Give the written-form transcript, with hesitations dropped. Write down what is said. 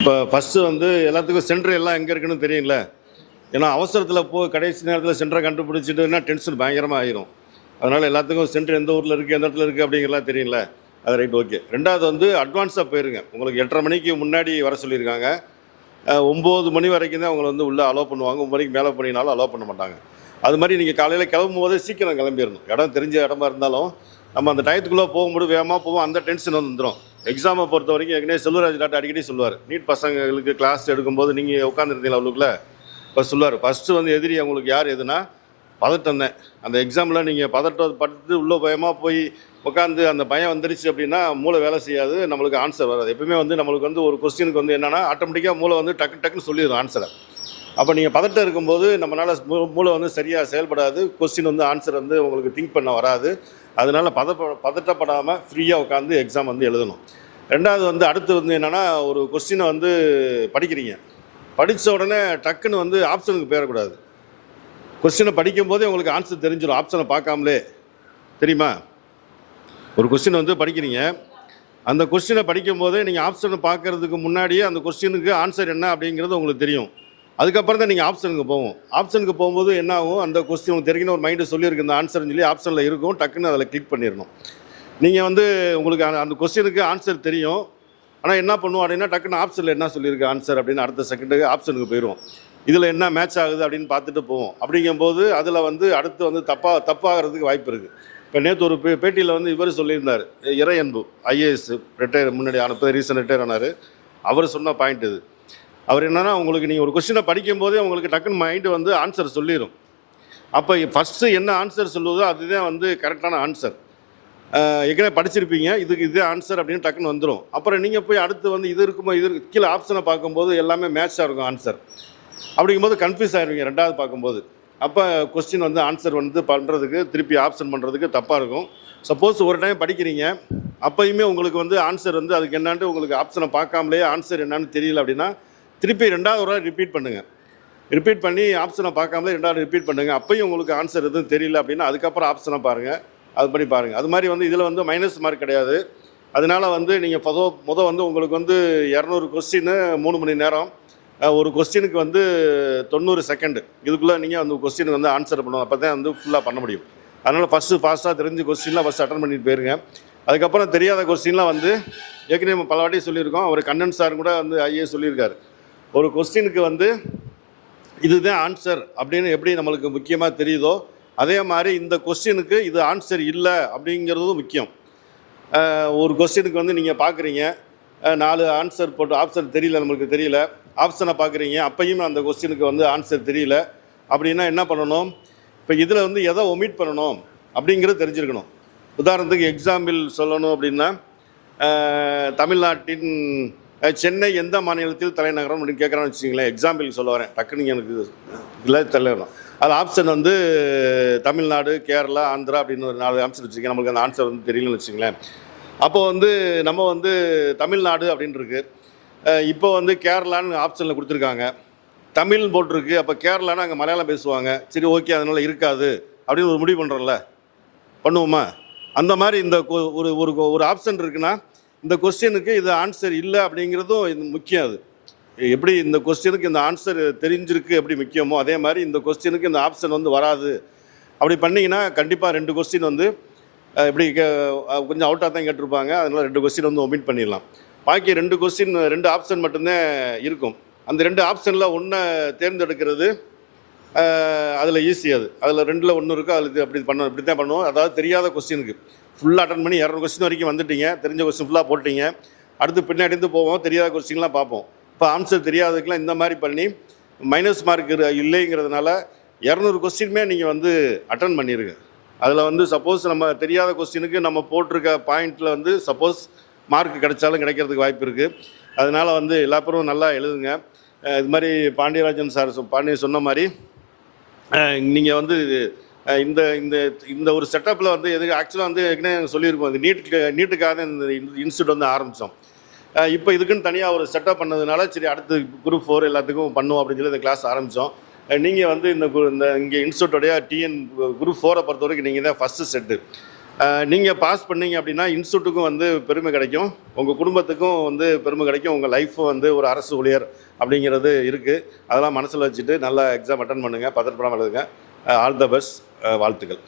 இப்போ ஃபஸ்ட்டு வந்து எல்லாத்துக்கும் சென்டர் எல்லாம் எங்கே இருக்குன்னு தெரியுங்கள. ஏன்னா அவசரத்தில் கடைசி நேரத்தில் சென்டரை கண்டுபிடிச்சிட்டுன்னா டென்ஷன் பயங்கரமாக ஆயிரும். அதனால் எல்லாத்துக்கும் சென்டர் எந்த ஊரில் இருக்குது, எந்த இடத்துல இருக்குது அப்படிங்கிறலாம் தெரியுங்கள. அது ரைட், ஓகே. ரெண்டாவது வந்து அட்வான்ஸாக போயிருங்க. உங்களுக்கு 8:30 மணிக்கு முன்னாடி வர சொல்லியிருக்காங்க. 9 மணி வரைக்கும் தான் அவங்களை வந்து உள்ளே அலோவ் பண்ணுவாங்க. 9 மணிக்கு மேலே பண்ணினாலும் அலோவ் பண்ண மாட்டாங்க. அது மாதிரி நீங்கள் காலையில் கிளம்பும் போதே சீக்கிரம் கிளம்பிடணும். இடம் தெரிஞ்ச இடமா இருந்தாலும் நம்ம அந்த டயத்துக்குள்ளே போகும்போது வேகமாக போவோம், அந்த டென்ஷன் வந்துடும். எக்ஸாமை பொறுத்த வரைக்கும் ஏற்கனவே செல்வராஜ் டாக்டர் அடிக்கடி சொல்லுவார், நீட் பசங்களுக்கு கிளாஸ் எடுக்கும்போது நீங்கள் உட்காந்துருந்தீங்களா அவளுக்குள்ள இப்போ சொல்லுவார், ஃபஸ்ட்டு வந்து எதிரி அவங்களுக்கு யார் எதுனா பதட்டம் தான். அந்த எக்ஸாமில் நீங்கள் பதட்டப்பட்டு உள்ளே பயமாக போய் உட்காந்து அந்த பயம் வந்துருச்சு அப்படின்னா மூளை வேலை செய்யாது, நம்மளுக்கு ஆன்சர் வராது. எப்பவுமே வந்து நம்மளுக்கு வந்து ஒரு கொஸ்டினுக்கு வந்து என்னென்னா ஆட்டோமேட்டிக்காக மூளை வந்து டக்குன்னு சொல்லிடும் ஆன்சரை. அப்போ நீங்கள் பதட்டம் இருக்கும்போது நம்மளால் மூளை வந்து சரியாக செயல்படாது, கொஸ்டின் வந்து ஆன்சர் வந்து உங்களுக்கு திங்க் பண்ண வராது. அதனால் பதட்டப்படாமல் ஃப்ரீயாக உட்காந்து எக்ஸாம் வந்து எழுதணும். ரெண்டாவது வந்து அடுத்து வந்து என்னென்னா, ஒரு கொஸ்டினை வந்து படிக்கிறீங்க, படித்த உடனே டக்குன்னு வந்து ஆப்ஷனுக்கு போயிடக்கூடாது. கொஸ்டினை படிக்கும் போதே உங்களுக்கு ஆன்சர் தெரிஞ்சிடும், ஆப்ஷனை பார்க்காமலே. தெரியுமா? ஒரு கொஸ்டினை வந்து படிக்கிறீங்க, அந்த கொஸ்டினை படிக்கும் போதே நீங்கள் ஆப்ஷனை பார்க்கறதுக்கு முன்னாடியே அந்த கொஸ்டினுக்கு ஆன்சர் என்ன அப்படிங்கிறது உங்களுக்கு தெரியும். அதுக்கப்புறம் தான் நீங்கள் ஆப்ஷனுக்கு போவோம். ஆப்ஷனுக்கு போகும்போது என்ன ஆகும், அந்த கொஸ்டின் உங்களுக்கு தெரியும் ஒரு மைண்டு சொல்லியிருக்கு இந்த ஆன்சர்னு சொல்லி ஆப்ஷனில் இருக்கும், டக்குன்னு அதில் கிளிக் பண்ணிடணும். நீங்கள் வந்து உங்களுக்கு அந்த கொஸ்டினுக்கு ஆன்சர் தெரியும், ஆனால் என்ன பண்ணுவோம் அப்படின்னா டக்குன்னு ஆப்ஷனில் என்ன சொல்லியிருக்கு ஆன்சர் அப்படின்னு அடுத்த செகண்டுக்கு ஆப்ஷனுக்கு போயிடுவோம். இதில் என்ன மேட்ச் ஆகுது அப்படின்னு பார்த்துட்டு போவோம். அப்படிங்கும்போது அதில் வந்து அடுத்து வந்து தப்பாகிறதுக்கு வாய்ப்பு இருக்குது. இப்போ நேற்று ஒரு பேட்டியில் வந்து இவர் சொல்லியிருந்தார், இறையன்பு ஐஏஎஸ் ரிட்டையர், முன்னாடி அனுப்ப ரீசன்ட் ரிட்டையர் ஆனார். அவர் சொன்ன பாயிண்ட் இது. அவர் என்னென்னா, உங்களுக்கு நீங்கள் ஒரு கொஸ்டினை படிக்கும் போதே உங்களுக்கு டக்குன்னு மைண்டு வந்து ஆன்சர் சொல்லிடும். அப்போ ஃபஸ்ட்டு என்ன ஆன்சர் சொல்லுவதோ அதுதான் வந்து கரெக்டான ஆன்சர். ஏற்கனவே படிச்சிருப்பீங்க, இதுக்கு இதே ஆன்சர் அப்படின்னு டக்குன்னு வந்துடும். அப்புறம் நீங்கள் போய் அடுத்து வந்து இது இருக்குமோ, இது கீழே ஆப்ஷனை பார்க்கும்போது எல்லாமே மேட்சாக இருக்கும் ஆன்சர். அப்படிங்கும்போது கன்ஃபியூஸ் ஆகிடுவீங்க ரெண்டாவது பார்க்கும்போது. அப்போ கொஸ்டின் வந்து ஆன்சர் வந்து பண்ணுறதுக்கு திருப்பி ஆப்ஷன் பண்ணுறதுக்கு தப்பாக இருக்கும். சப்போஸ் ஒரு டைம் படிக்கிறீங்க, அப்போயுமே உங்களுக்கு வந்து ஆன்சர் வந்து அதுக்கு என்னான்ட்டு உங்களுக்கு ஆப்ஷனை பார்க்காமலே ஆன்சர் என்னான்னு தெரியல அப்படின்னா திருப்பி ரெண்டாவது ஒரு ரிப்பீட் பண்ணுங்கள். ரிப்பீட் பண்ணி ஆப்ஷனை பார்க்காமலே ரெண்டாவது ரிப்பீட் பண்ணுங்கள். அப்போயும் உங்களுக்கு ஆன்சர் எதுவும் தெரியல அப்படின்னா அதுக்கப்புறம் ஆப்ஷனை பாருங்கள், அது பண்ணி பாருங்கள். அது மாதிரி வந்து இதில் வந்து மைனஸ் மார்க் கிடையாது. அதனால் வந்து நீங்கள் வந்து உங்களுக்கு வந்து 200 கொஸ்டின்னு 3 மணி நேரம், ஒரு கொஸ்டினுக்கு வந்து 90 செகண்டு, இதுக்குள்ளே நீங்கள் அந்த கொஸ்டினுக்கு வந்து ஆன்சர் பண்ணணும். அப்போ தான் வந்து ஃபுல்லாக பண்ண முடியும். அதனால் ஃபஸ்ட்டு ஃபாஸ்ட்டாக தெரிஞ்ச கொஸ்டின்லாம் ஃபஸ்ட்டு அட்டன் பண்ணிட்டு போயிருங்க. அதுக்கப்புறம் தெரியாத கொஸ்டின்லாம் வந்து ஏற்கனவே நம்ம பல வாட்டி சொல்லியிருக்கோம். அவர் கண்ணன் சார் கூட வந்து ஐஏஎஸ் சொல்லியிருக்காரு, ஒரு கொஸ்டினுக்கு வந்து இதுதான் ஆன்சர் அப்படின்னு எப்படி நம்மளுக்கு முக்கியமாக தெரியுதோ அதே மாதிரி இந்த கொஸ்டினுக்கு இது ஆன்சர் இல்லை அப்படிங்கிறதும் முக்கியம். ஒரு கொஸ்டினுக்கு வந்து நீங்கள் பார்க்குறீங்க, 4 ஆன்சர் போட்டு ஆப்ஷன் தெரியல, நம்மளுக்கு தெரியல, ஆப்ஷனை பார்க்குறீங்க, அப்பையும் அந்த கொஸ்டினுக்கு வந்து ஆன்சர் தெரியல அப்படின்னா என்ன பண்ணணும், இப்போ இதில் வந்து எதை ஒமிட் பண்ணணும் அப்படிங்கிறது தெரிஞ்சிருக்கணும். உதாரணத்துக்கு எக்ஸாம்பிள் சொல்லணும் அப்படின்னா, தமிழ்நாட்டின் சென்னை எந்த மாநிலத்தில் தலைநகரம் அப்படின்னு கேட்குறான்னு வச்சுக்கிங்களேன். எக்ஸாம்பிள் சொல்ல வரேன், டக்குன்னு எனக்கு இல்லை தலைநகரம். அது ஆப்ஷன் வந்து தமிழ்நாடு, கேரளா, ஆந்திரா அப்படின்னு ஒரு 4 ஆப்ஷன் வச்சுருக்கேன். நம்மளுக்கு அந்த ஆன்சர் வந்து தெரியலன்னு வச்சுங்களேன். அப்போ வந்து நம்ம வந்து தமிழ்நாடு அப்படின்னு இருக்கு, இப்போ வந்து கேரளான்னு ஆப்ஷனில் கொடுத்துருக்காங்க, தமிழ் போட்டிருக்கு. அப்போ கேரளான்னு அங்கே மலையாளம் பேசுவாங்க, சரி ஓகே அதனால் இருக்காது அப்படின்னு ஒரு முடிவு பண்ணுறோம்ல, பண்ணுவோமா? அந்த மாதிரி இந்த ஒரு ஆப்ஷன் இருக்குன்னா இந்த கொஸ்டினுக்கு இது ஆன்சர் இல்லை அப்படிங்கிறதும் இது முக்கியம். அது எப்படி இந்த கொஸ்டினுக்கு இந்த ஆன்சர் தெரிஞ்சிருக்கு எப்படி முக்கியமோ அதே மாதிரி இந்த கொஸ்டினுக்கு இந்த ஆப்ஷன் வந்து வராது. அப்படி பண்ணிங்கன்னா கண்டிப்பாக 2 கொஸ்டின் வந்து எப்படி கொஞ்சம் அவுட்டாக தான் கேட்டிருப்பாங்க. அதனால் 2 கொஸ்டின் வந்து ஒமிட் பண்ணிடலாம். பாக்கி 2 கொஸ்டின் 2 ஆப்ஷன் மட்டும்தான் இருக்கும். அந்த 2 ஆப்ஷனில் ஒன்றை தேர்ந்தெடுக்கிறது அதில் ஈஸி. அதில் 2ல் 1 இருக்கும், அதில் இப்படி தான் பண்ணுவோம். அதாவது தெரியாத கொஸ்டினுக்கு ஃபுல்லாக அட்டன் பண்ணி 200 கொஸ்டின் வரைக்கும் வந்துட்டீங்க, தெரிஞ்ச கொஸ்டின் ஃபுல்லாக போட்டிங்க, அடுத்து பின்னாடி இருந்து போவோம், தெரியாத கொஸ்டின்லாம் பார்ப்போம். இப்போ ஆன்சர் தெரியாததுக்கெலாம் இந்த மாதிரி பண்ணி மைனஸ் மார்க் இல்லைங்கிறதுனால 200 கொஸ்டினுமே நீங்கள் வந்து அட்டன் பண்ணிடுங்க. அதில் வந்து சப்போஸ் நம்ம தெரியாத கொஸ்டினுக்கு நம்ம போட்டிருக்க பாயிண்டில் வந்து சப்போஸ் மார்க் கிடைச்சாலும் கிடைக்கிறதுக்கு வாய்ப்பு இருக்குது. அதனால் வந்து எல்லா பேரும் நல்லா எழுதுங்க. இது மாதிரி பாண்டியராஜன் சார் சொன்ன மாதிரி நீங்கள் வந்து இந்த இந்த இந்த ஒரு செட்டப்பில் வந்து எதுக்கு ஆக்சுவலாக வந்து ஏற்கனவே சொல்லியிருக்கோம், இந்த நீட்டுக்காக இந்த இன்ஸ்டியூட் வந்து ஆரம்பித்தோம். இப்போ இதுக்குன்னு தனியாக ஒரு செட்டப் பண்ணதுனால சரி அடுத்து குரூப் 4 எல்லாத்துக்கும் பண்ணுவோம் அப்படின்னு சொல்லி இந்த கிளாஸ் ஆரம்பித்தோம். நீங்கள் வந்து இந்த இங்கே இன்ஸ்டியூட்டோடைய டிஎன் குரூப் 4 பொறுத்த வரைக்கும் நீங்கள் தான் ஃபஸ்ட்டு செட்டு. நீங்கள் பாஸ் பண்ணீங்க அப்படின்னா இன்ஸ்டியூட்டுக்கும் வந்து பெருமை கிடைக்கும், உங்கள் குடும்பத்துக்கும் வந்து பெருமை கிடைக்கும், உங்கள் லைஃப் வந்து ஒரு அரசு ஊழியர் அப்படிங்கிறது இருக்குது. அதெல்லாம் மனசில் வச்சுட்டு நல்லா எக்ஸாம் அட்டன் பண்ணுங்கள், பத்திரப்படாமல் எழுதுங்க. ஆல் த பெஸ்ட், வாழ்த்துக்கள்.